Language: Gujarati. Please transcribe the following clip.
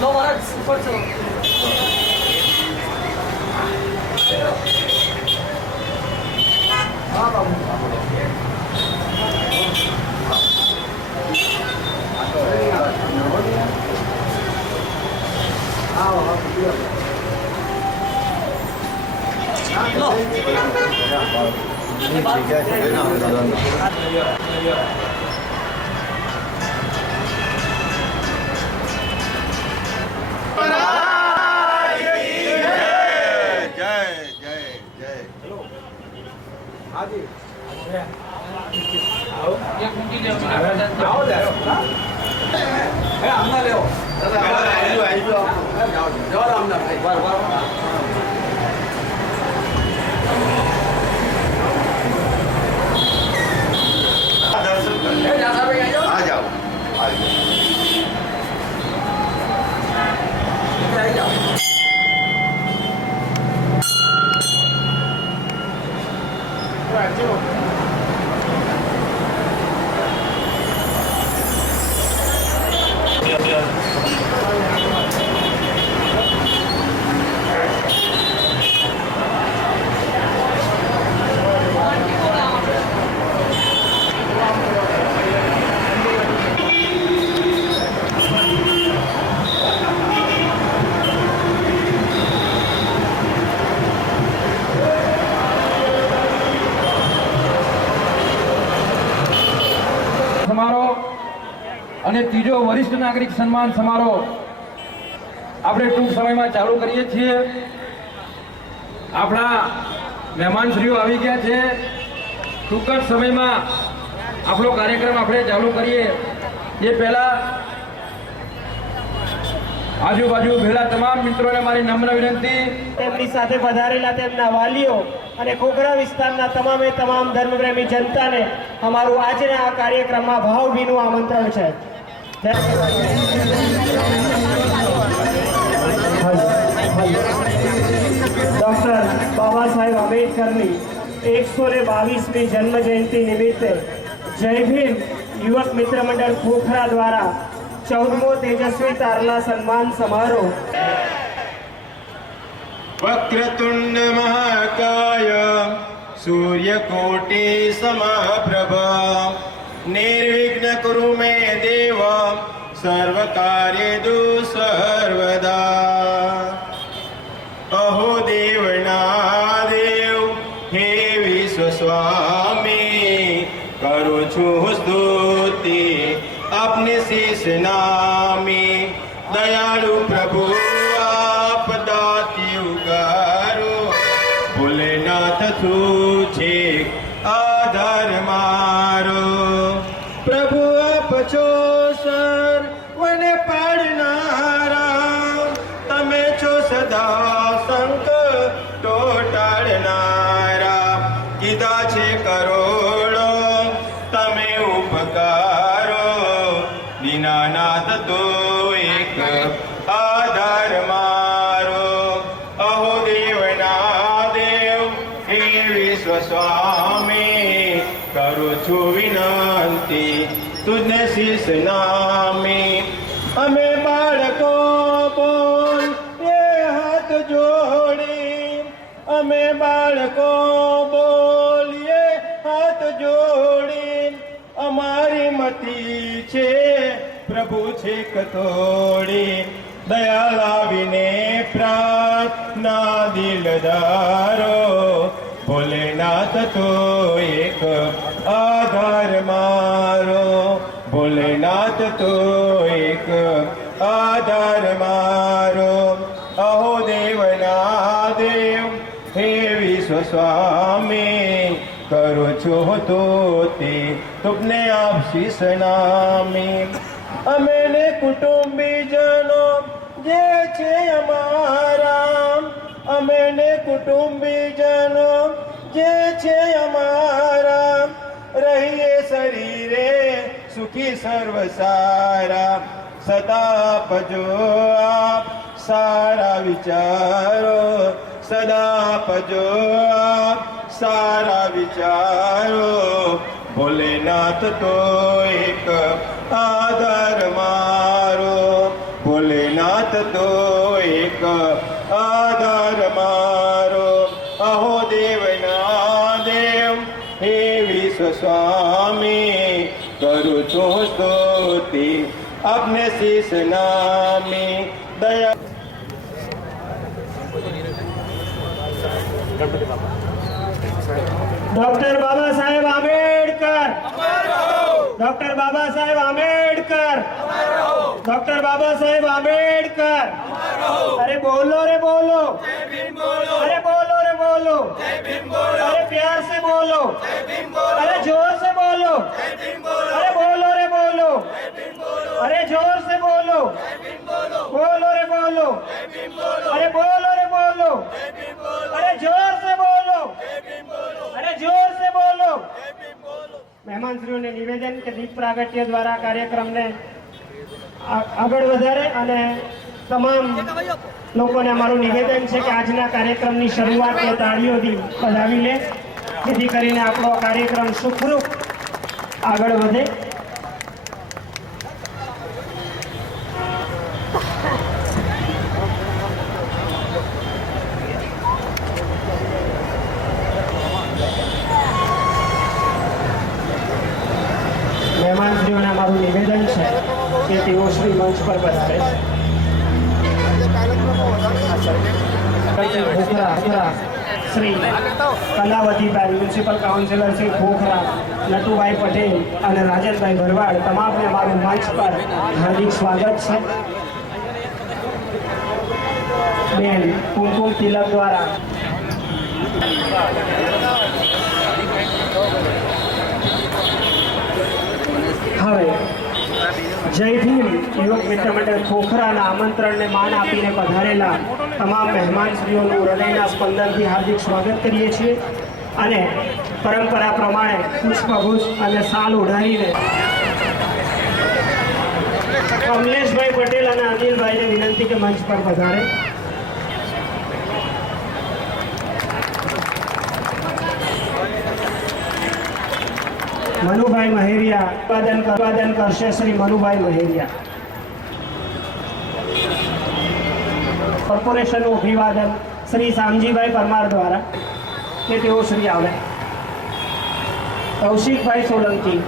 लो महाराज ऊपर चलो। हाँ बाबू અને ત્રીજો વરિષ્ઠ નાગરિક સન્માન સમારોહ આપણે ટૂંક સમયમાં ચાલુ કરીએ છીએ। આપણા મહેમાનશ્રીઓ આવી ગયા છે। ટૂંક જ સમયમાં આપણો કાર્યક્રમ આપણે ચાલુ કરીએ એ પહેલા આજુબાજુ ભેલા તમામ મિત્રોને મારી નમ્ર વિનંતી, તેમની સાથે પધારેલા તેમના વાલીઓ અને ખોખરા વિસ્તારના તમામે તમામ ધર્મપ્રેમી જનતાને અમારું આજના આ કાર્યક્રમમાં ભાવભીનું આમંત્રણ છે। ડોક્ટર બાબા સાહેબ આંબેડકરની 122મી જન્મ જયંતિ નિમિત્તે જય ભીમ યુવક મિત્ર મંડળ ખોખરા દ્વારા 14મો તેજસ્વી તારલા સન્માન સમારોહ। વક્રતુંડ મહાકાય સૂર્યકોટિ સમપ્રભ નિર્વિઘ્ન કુરુ મે દેવ સર્વ કાર્યેષુ સર્વદા। અહો દેવના દેવ હે વિશ્વ સ્વામી કરું છું સ્તુતિ अपने शीश नामी दयालु प्रभु आप दाती उगारो भोलेनाथ तुझे आधार मारो प्रभु आप છો સર્વને પાડનારા તમે છો સદા સંકટો ટાળનારા કીધા છે કરોડો તમે ઉપકારો દીનાનાથ તો એક આધાર મારો અહો દેવના દેવ હે વિશ્વ સ્વામી કરું છું વિનંતી તુજને શીશ નામી અમે બાળકો બોલ એ હાથ જોડી અમે બાળકો બોલીએ હાથ જોડી અમારી મતી છે પ્રભુ છે કતોડી દયા લાવીને પ્રાર્થના દિલદારો ભોલેનાથ તો એક આધાર મારો ભોલેનાથ તો એક આધાર મારો અહો દેવના દેવ હે વિશ્વ સ્વામી કરું છું તોતે તુમને આપ શીશ નામી અમે ને કુટુંબીજનો જે છે અમારા અમે ને કુટુંબીજનો જે છે અમારા સુખી સર્વ સારા સદા આપજો આપ સારા વિચારો સદા આપજો આપ સારા વિચારો ભોલેનાથ તો એક આધાર મારો ભોલેનાથ તો એક આધાર મારો અહો દેવના દેવ હે વિશ્વ સ્વામી કરું છું સ્તુતિ આપને શીશ નામી દયા doctor Baba Saheb Ambedkar, doctor Baba Saheb Ambedkar, doctor Baba Saheb Ambedkar. અરે બોલો રે બોલો, अरे बोलो रे बोलो, अरे प्यार से बोलो, अरे जोर से बोलो, अरे बोलो रे बोलो, अरे जोर से बोलो, बोलो रे बोलो, अरे बोलो रे बोलो, अरे जोर से बोलो, अरे जोर से बोलो. મહેમાનશ્રીઓને નિવેદન કે દીપ પ્રાગટ્ય દ્વારા કાર્યક્રમને આગળ વધારે અને તમામ લોકોને અમારું નિવેદન છે કે આજના કાર્યક્રમની શરૂઆત તાળીઓથી વધાવી લે, જેથી કરીને આપણો કાર્યક્રમ સુખરૂપ આગળ વધે. મહેમાનશ્રીઓને અમારું નિવેદન છે કે તેઓ શ્રી મંચ પર પધારે. શ્રી કલાવતીભાઈ, મ્યુનિસિપલ કાઉન્સિલર શ્રી ખોખરા, નટુભાઈ પટેલ અને રાજનભાઈ ભરવાડ તમામને અમારું મંચ પર હાર્દિક સ્વાગત છે. બેન કુમકુમ તિલક દ્વારા હવે જય ભીમ યુવક મિત્ર મંડળ ખોખરાના આમંત્રણને માન આપીને પધારેલા તમામ મહેમાનશ્રીઓનું હૃદયના સ્પંદનથી હાર્દિક સ્વાગત કરીએ છીએ અને પરંપરા પ્રમાણે પુષ્પગુચ્છ અને શાલ ઓઢાડીને કમલેશભાઈ પટેલ અને અનિલભાઈને વિનંતી કે મંચ પર પધારે. મનુભાઈ મહેરિયા અભિવાદન કરશે શ્રી મનુભાઈ મહેરિયા. કોર્પોરેશનનું અભિવાદન શ્રી શામજીભાઈ પરમાર દ્વારા કે તેઓ શ્રી આવે. કૌશિકભાઈ સોલંકી